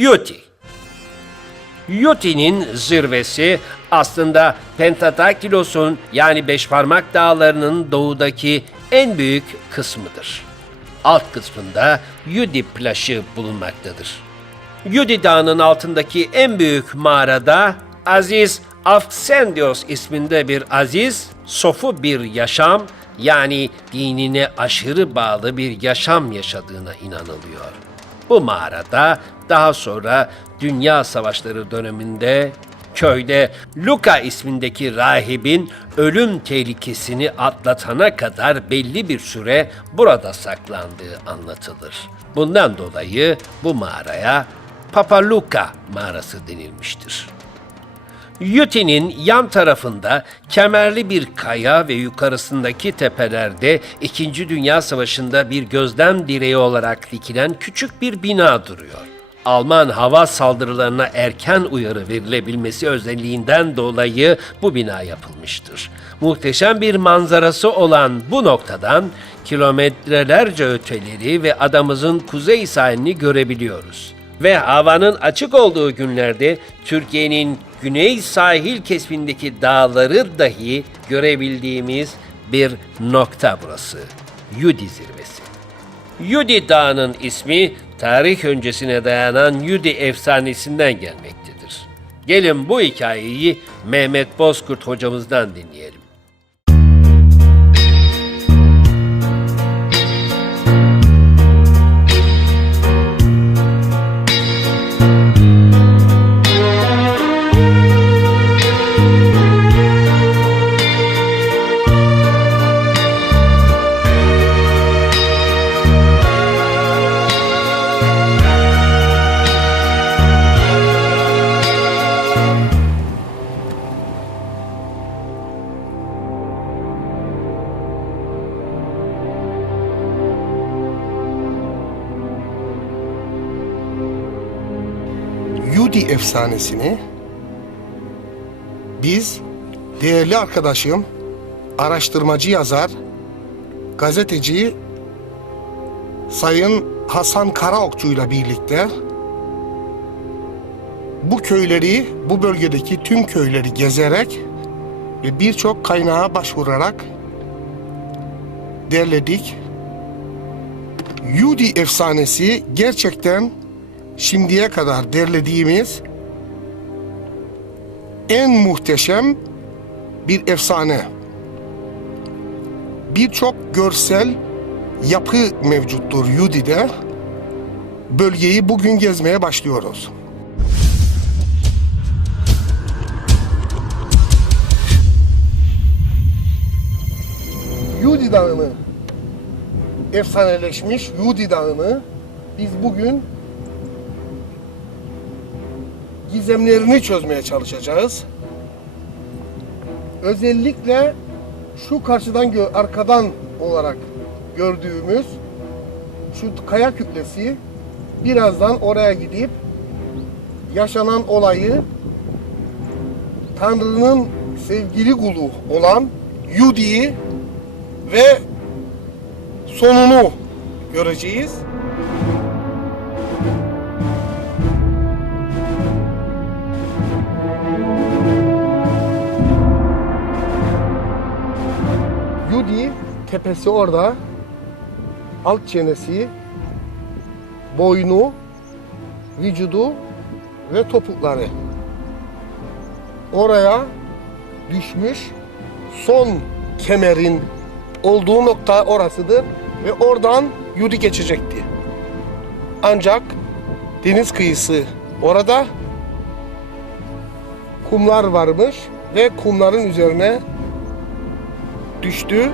Yuti. Yuti'nin zirvesi aslında Pentadaktilos'un yani Beşparmak Dağları'nın doğudaki en büyük kısmıdır. Alt kısmında Yudi Plaşı bulunmaktadır. Yudi Dağı'nın altındaki en büyük mağarada Aziz Afsendios isminde bir aziz, sofu bir yaşam yani dinine aşırı bağlı bir yaşam yaşadığına inanılıyor. Bu mağarada daha sonra Dünya Savaşları döneminde köyde Luka ismindeki rahibin ölüm tehlikesini atlatana kadar belli bir süre burada saklandığı anlatılır. Bundan dolayı bu mağaraya Papa Luka mağarası denilmiştir. Yuti'nin yan tarafında kemerli bir kaya ve yukarısındaki tepelerde 2. Dünya Savaşı'nda bir gözlem direği olarak dikilen küçük bir bina duruyor. Alman hava saldırılarına erken uyarı verilebilmesi özelliğinden dolayı bu bina yapılmıştır. Muhteşem bir manzarası olan bu noktadan kilometrelerce öteleri ve adamızın kuzey sahilini görebiliyoruz. Ve havanın açık olduğu günlerde Türkiye'nin güney sahil kesimindeki dağları dahi görebildiğimiz bir nokta burası. Yudi Zirvesi. Yudi Dağı'nın ismi tarih öncesine dayanan Yudi efsanesinden gelmektedir. Gelin bu hikayeyi Mehmet Bozkurt hocamızdan dinleyelim. Yudi efsanesini biz değerli arkadaşım, araştırmacı yazar, gazeteci Sayın Hasan Karaokçu ile birlikte bu köyleri, bu bölgedeki tüm köyleri gezerek ve birçok kaynağa başvurarak derledik. Yudi efsanesi gerçekten şimdiye kadar derlediğimiz en muhteşem bir efsane. Birçok görsel yapı mevcuttur Yudi'de. Bölgeyi bugün gezmeye başlıyoruz. Yudi Dağı'nı, efsaneleşmiş Yudi Dağı'nı biz bugün gizemlerini çözmeye çalışacağız. Özellikle şu karşıdan arkadan olarak gördüğümüz şu kaya kütlesi, birazdan oraya gidip yaşanan olayı Tanrı'nın sevgili kulu olan Yudi'yi ve sonunu göreceğiz. Yudi tepesi orada, alt çenesi, boynu, vücudu ve topukları. Oraya düşmüş, son kemerin olduğu nokta orasıdır ve oradan Yudi geçecekti. Ancak deniz kıyısı orada, kumlar varmış ve kumların üzerine düştü.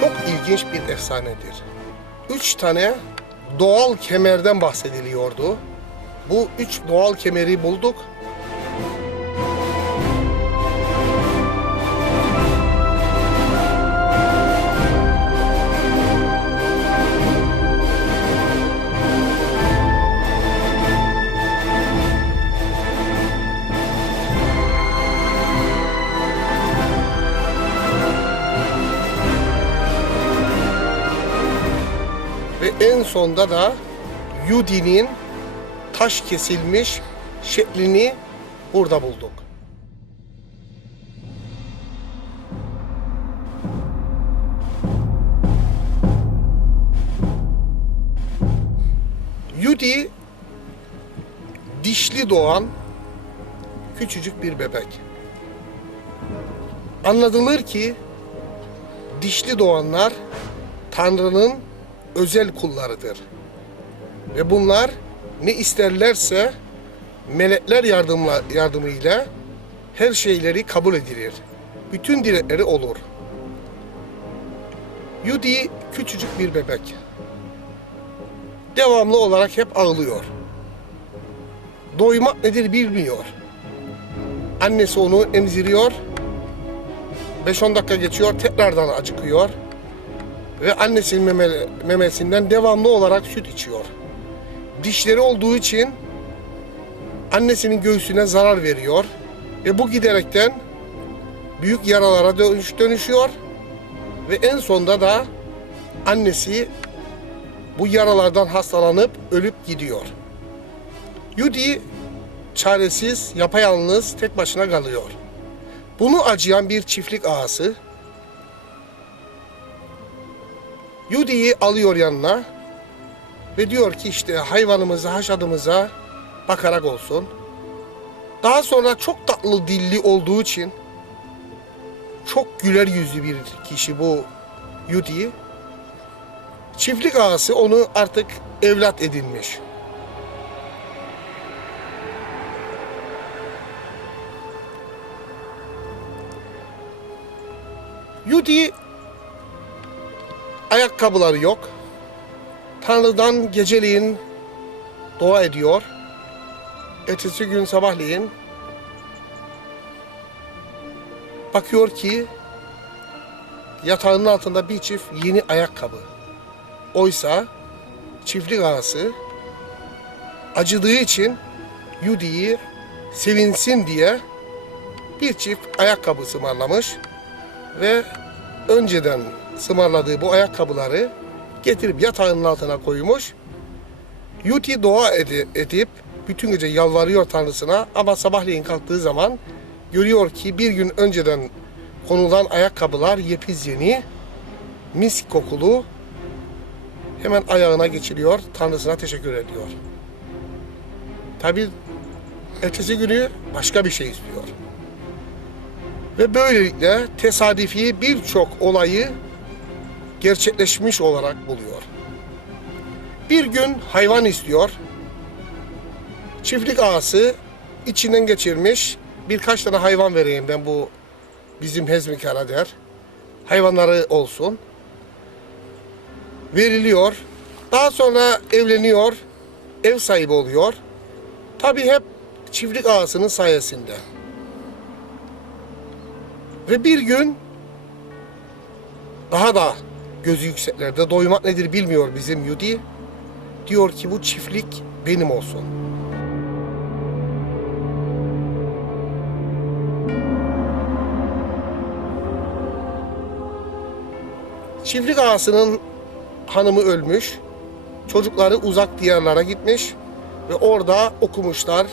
Çok ilginç bir efsanedir. 3 tane doğal kemerden bahsediliyordu. Bu 3 doğal kemeri bulduk. Ve en sonda da Yudi'nin taş kesilmiş şeklini burada bulduk. Yudi dişli doğan küçücük bir bebek. Anladılır ki dişli doğanlar Tanrı'nın özel kullarıdır. Ve bunlar ne isterlerse melekler yardımıyla her şeyleri kabul edilir. Bütün dilekleri olur. Yudi küçücük bir bebek. Devamlı olarak hep ağlıyor. Doymak nedir bilmiyor. Annesi onu emziriyor. 5-10 dakika geçiyor, tekrardan acıkıyor. Ve annesinin memesinden devamlı olarak süt içiyor. Dişleri olduğu için annesinin göğsüne zarar veriyor. Ve bu giderekten büyük yaralara dönüşüyor. Ve en sonunda da annesi bu yaralardan hastalanıp ölüp gidiyor. Yudi çaresiz, yapayalnız, tek başına kalıyor. Bunu acıyan bir çiftlik ağası Yudi'yi alıyor yanına ve diyor ki işte hayvanımıza, haşadımıza bakarak olsun. Daha sonra çok tatlı dilli olduğu için çok güler yüzlü bir kişi bu Yudi. Çiftlik ağası onu artık evlat edinmiş. Yudi ayakkabıları yok. Tanrı'dan geceliğin dua ediyor. Ertesi gün sabahleyin bakıyor ki yatağının altında bir çift yeni ayakkabı. Oysa çiftlik ağası acıdığı için Yudi'yi sevinsin diye bir çift ayakkabı ısmarlamış ve önceden ısmarladığı bu ayakkabıları getirip yatağının altına koymuş. Yudi dua edip bütün gece yalvarıyor Tanrısına ama sabahleyin kalktığı zaman görüyor ki bir gün önceden konulan ayakkabılar yepyeni, mis kokulu. Hemen ayağına geçiriyor, Tanrısına teşekkür ediyor. Tabii ertesi günü başka bir şey istiyor. Ve böylelikle tesadüfi birçok olayı gerçekleşmiş olarak buluyor. Bir gün hayvan istiyor. Çiftlik ağası içinden geçirmiş birkaç tane hayvan vereyim ben bu bizim hezmikara der. Hayvanları olsun. Veriliyor. Daha sonra evleniyor. Ev sahibi oluyor. Tabii hep çiftlik ağasının sayesinde. Ve bir gün daha da gözü yükseklerde doymak nedir bilmiyor bizim Yudi. Diyor ki bu çiftlik benim olsun. Çiftlik ağasının hanımı ölmüş. Çocukları uzak diyarlara gitmiş ve orada okumuşlar.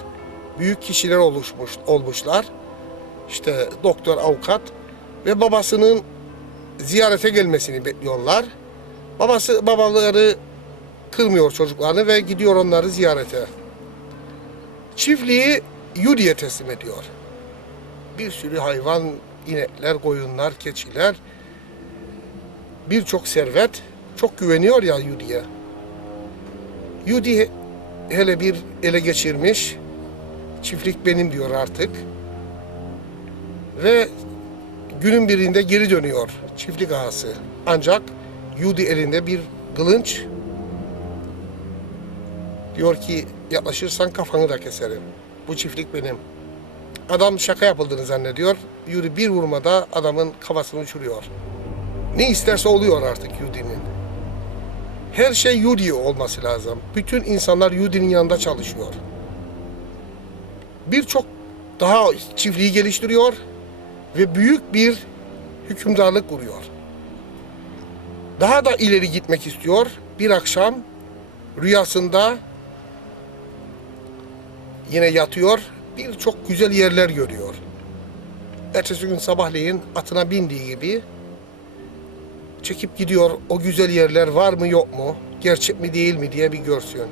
Büyük kişiler olmuşlar. İşte doktor, avukat ve babasının ziyarete gelmesini bekliyorlar. Babaları kırmıyor çocuklarını ve gidiyor onları ziyarete. Çiftliği Yudi'ye teslim ediyor. Bir sürü hayvan, inekler, koyunlar, keçiler, birçok servet. Çok güveniyor ya Yudi'ye. Yudi hele bir ele geçirmiş. Çiftlik benim diyor artık. Ve günün birinde geri dönüyor çiftlik ağası. Ancak Yudi elinde bir kılınç. Diyor ki yaklaşırsan kafanı da keserim. Bu çiftlik benim. Adam şaka yapıldığını zannediyor. Yudi bir vurmada adamın kafasını uçuruyor. Ne isterse oluyor artık Yudi'nin. Her şey Yudi olması lazım. Bütün insanlar Yudi'nin yanında çalışıyor. Birçok daha çiftliği geliştiriyor ve büyük bir hükümdarlık kuruyor. Daha da ileri gitmek istiyor. Bir akşam rüyasında yine yatıyor. Birçok güzel yerler görüyor. Ertesi gün sabahleyin atına bindiği gibi çekip gidiyor. O güzel yerler var mı yok mu? Gerçek mi değil mi diye bir görsün.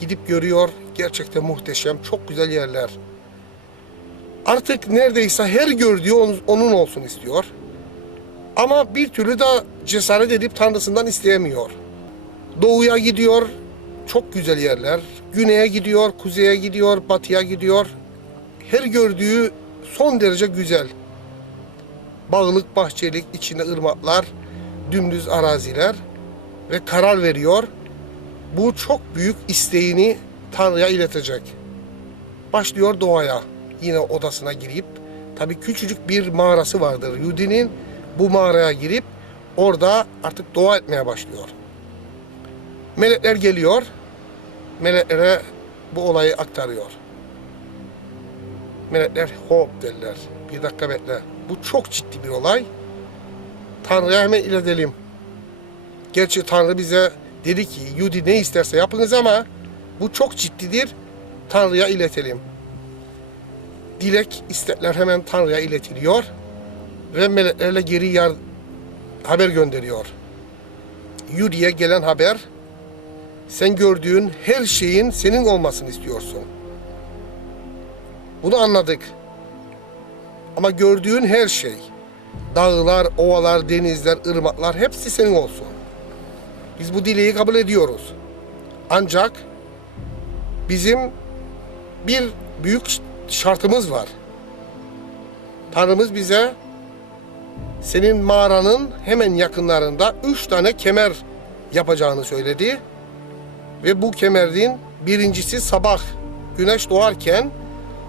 Gidip görüyor. Gerçekten muhteşem. Çok güzel yerler. Artık neredeyse her gördüğü onun olsun istiyor. Ama bir türlü de cesaret edip Tanrısından isteyemiyor. Doğuya gidiyor. Çok güzel yerler. Güneye gidiyor, kuzeye gidiyor, batıya gidiyor. Her gördüğü son derece güzel. Bağlık, bahçelik, içinde ırmaklar, dümdüz araziler ve karar veriyor. Bu çok büyük isteğini Tanrı'ya iletecek. Başlıyor doğaya. Yine odasına girip, tabii küçücük bir mağarası vardır Yudi'nin. Bu mağaraya girip orada artık dua etmeye başlıyor. Melekler geliyor. Meleklere bu olayı aktarıyor. Melekler hop derler. Bir dakika bekle. Bu çok ciddi bir olay. Tanrı'ya hemen iletelim. Gerçi Tanrı bize dedi ki Yudi ne isterse yapınız ama bu çok ciddidir. Tanrı'ya iletelim. Dilek, istekler hemen Tanrı'ya iletiliyor. Ve meleklerle geri haber gönderiyor. Yudi'ye gelen haber, sen gördüğün her şeyin senin olmasını istiyorsun. Bunu anladık. Ama gördüğün her şey, dağlar, ovalar, denizler, ırmaklar hepsi senin olsun. Biz bu dileği kabul ediyoruz. Ancak bizim bir büyük şartımız var. Tanrımız bize senin mağaranın hemen yakınlarında 3 tane kemer yapacağını söyledi. Ve bu kemerin birincisi sabah güneş doğarken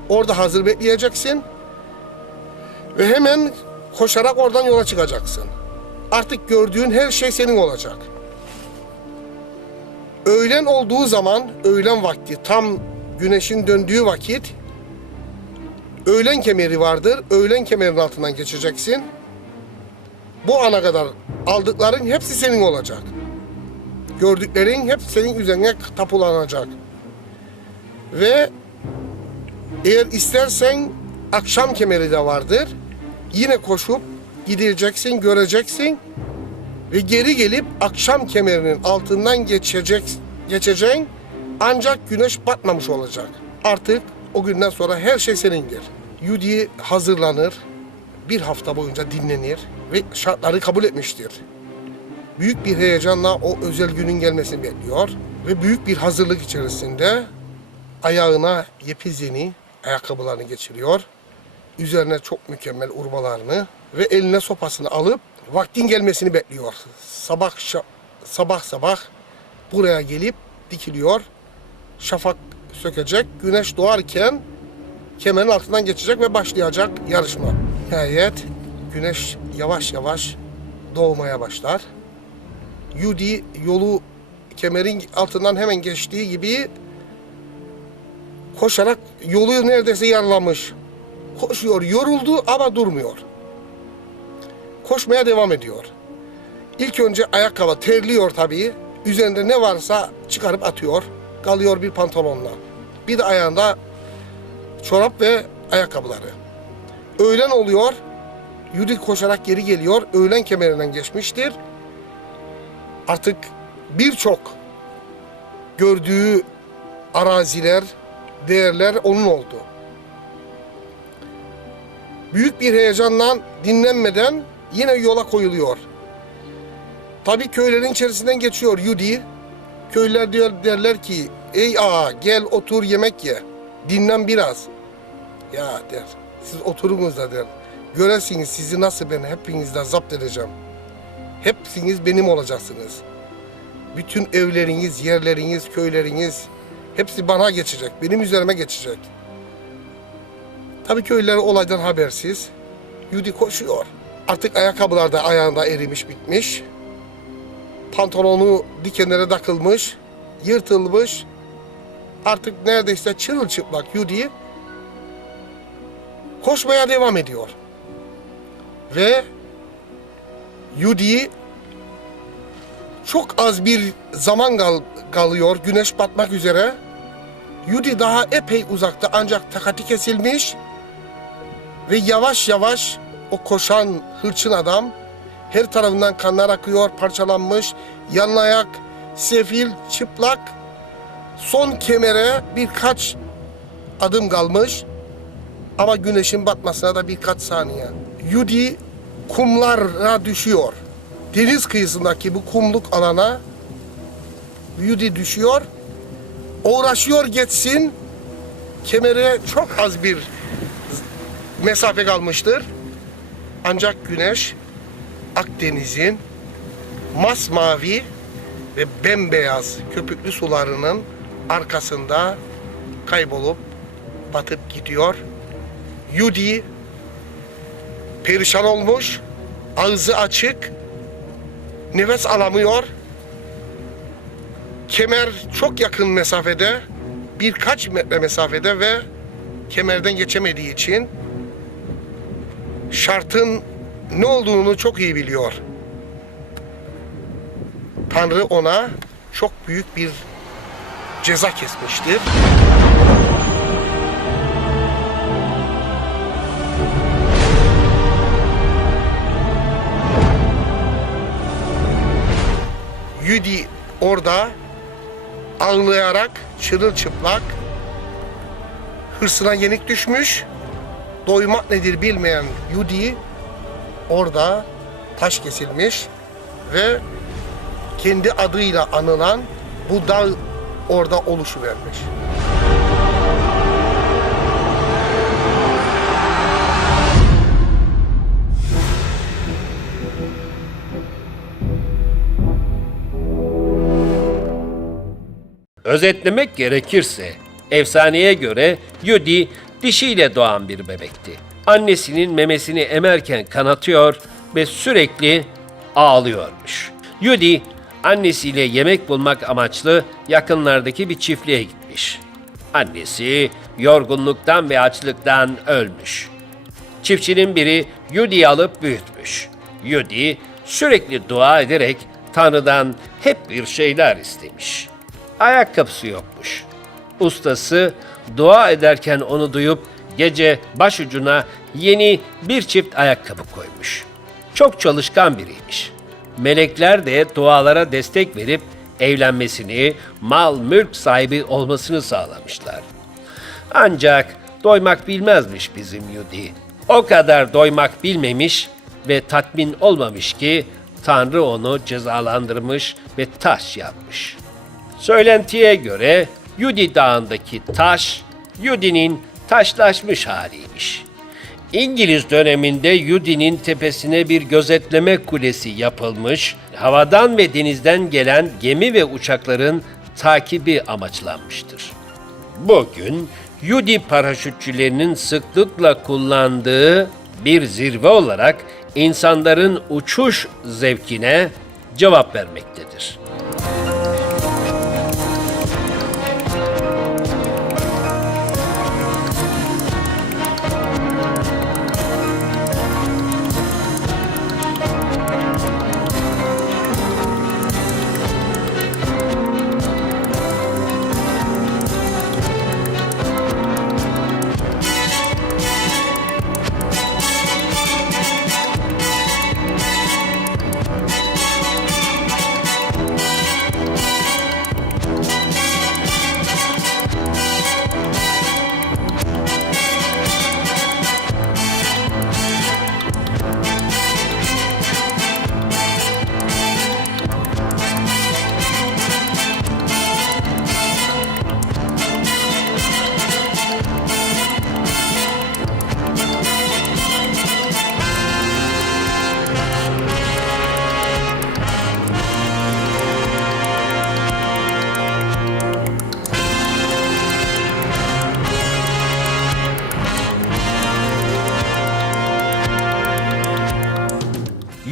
orada hazır bekleyeceksin. Ve hemen koşarak oradan yola çıkacaksın. Artık gördüğün her şey senin olacak. Öğlen olduğu zaman, öğlen vakti, tam güneşin döndüğü vakit öğlen kemeri vardır. Öğlen kemerin altından geçeceksin. Bu ana kadar aldıkların hepsi senin olacak. Gördüklerin hep senin üzerine tapulanacak. Ve eğer istersen akşam kemeri de vardır. Yine koşup gideceksin, göreceksin ve geri gelip akşam kemerinin altından geçeceksin. Ancak güneş batmamış olacak. Artık o günden sonra her şey senindir. Yudi hazırlanır, bir hafta boyunca dinlenir ve şartları kabul etmiştir. Büyük bir heyecanla o özel günün gelmesini bekliyor ve büyük bir hazırlık içerisinde ayağına yepyeni ayakkabılarını geçiriyor. Üzerine çok mükemmel urmalarını ve eline sopasını alıp vaktin gelmesini bekliyor. Sabah buraya gelip dikiliyor. Şafak sökecek, güneş doğarken kemerin altından geçecek ve başlayacak yarışma. Nihayet güneş yavaş yavaş doğmaya başlar. Yudi yolu kemerin altından hemen geçtiği gibi koşarak yolu neredeyse yarılamış. Koşuyor, yoruldu ama durmuyor. Koşmaya devam ediyor. İlk önce ayakkabı terliyor tabii. Üzerinde ne varsa çıkarıp atıyor. Kalıyor bir pantolonla. Bir de ayağında çorap ve ayakkabıları. Öğlen oluyor. Yudi koşarak geri geliyor. Öğlen kemerinden geçmiştir. Artık birçok gördüğü araziler, değerler onun oldu. Büyük bir heyecanla dinlenmeden yine yola koyuluyor. Tabii köylerin içerisinden geçiyor Yudi. Köylüler derler ki, ey ağa gel otur yemek ye, dinlen biraz. Ya der, siz oturunuz da der. Göresiniz sizi nasıl ben hepinizden zapt edeceğim. Hepsiniz benim olacaksınız. Bütün evleriniz, yerleriniz, köyleriniz hepsi bana geçecek, benim üzerime geçecek. Tabii köylüler olaydan habersiz. Yudi koşuyor. Artık ayakkabılar da ayağında erimiş bitmiş. Pantolonu dikenlere takılmış, yırtılmış. Artık neredeyse çırılçıplak Yudi koşmaya devam ediyor. Ve Yudi çok az bir zaman kalıyor güneş batmak üzere. Yudi daha epey uzakta ancak takati kesilmiş ve yavaş yavaş o koşan hırçın adam her tarafından kanlar akıyor, parçalanmış, yalın sefil, çıplak. Son kemere birkaç adım kalmış ama güneşin batmasına da birkaç saniye. Yudi kumlara düşüyor. Deniz kıyısındaki bu kumluk alana Yudi düşüyor. Uğraşıyor geçsin. Kemere çok az bir mesafe kalmıştır. Ancak güneş Akdeniz'in masmavi ve bembeyaz köpüklü sularının arkasında kaybolup batıp gidiyor. Yudi perişan olmuş, ağzı açık, nefes alamıyor. Kemer çok yakın mesafede, birkaç metre mesafede ve kemerden geçemediği için şartın ne olduğunu çok iyi biliyor. Tanrı ona çok büyük bir ceza kesmiştir. Yudi orada ağlayarak çırılçıplak hırsına yenik düşmüş. Doymak nedir bilmeyen Yudi orada taş kesilmiş ve kendi adıyla anılan bu dağ orada oluşuvermiş. Özetlemek gerekirse, efsaneye göre Yudi dişiyle doğan bir bebekti. Annesinin memesini emerken kanatıyor ve sürekli ağlıyormuş. Yudi, annesiyle yemek bulmak amaçlı yakınlardaki bir çiftliğe gitmiş. Annesi yorgunluktan ve açlıktan ölmüş. Çiftçinin biri Yudi'yi alıp büyütmüş. Yudi sürekli dua ederek Tanrı'dan hep bir şeyler istemiş. Ayakkabısı yokmuş. Ustası dua ederken onu duyup gece başucuna yeni bir çift ayakkabı koymuş. Çok çalışkan biriymiş. Melekler de dualara destek verip evlenmesini, mal mülk sahibi olmasını sağlamışlar. Ancak doymak bilmezmiş bizim Yudi. O kadar doymak bilmemiş ve tatmin olmamış ki Tanrı onu cezalandırmış ve taş yapmış. Söylentiye göre Yudi Dağı'ndaki taş, Yudi'nin taşlaşmış haliymiş. İngiliz döneminde Yudi'nin tepesine bir gözetleme kulesi yapılmış, havadan ve denizden gelen gemi ve uçakların takibi amaçlanmıştır. Bugün Yudi paraşütçülerinin sıklıkla kullandığı bir zirve olarak insanların uçuş zevkine cevap vermektedir.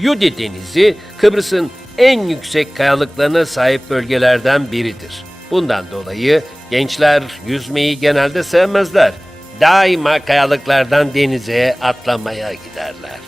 Yudi Denizi, Kıbrıs'ın en yüksek kayalıklarına sahip bölgelerden biridir. Bundan dolayı gençler yüzmeyi genelde sevmezler. Daima kayalıklardan denize atlamaya giderler.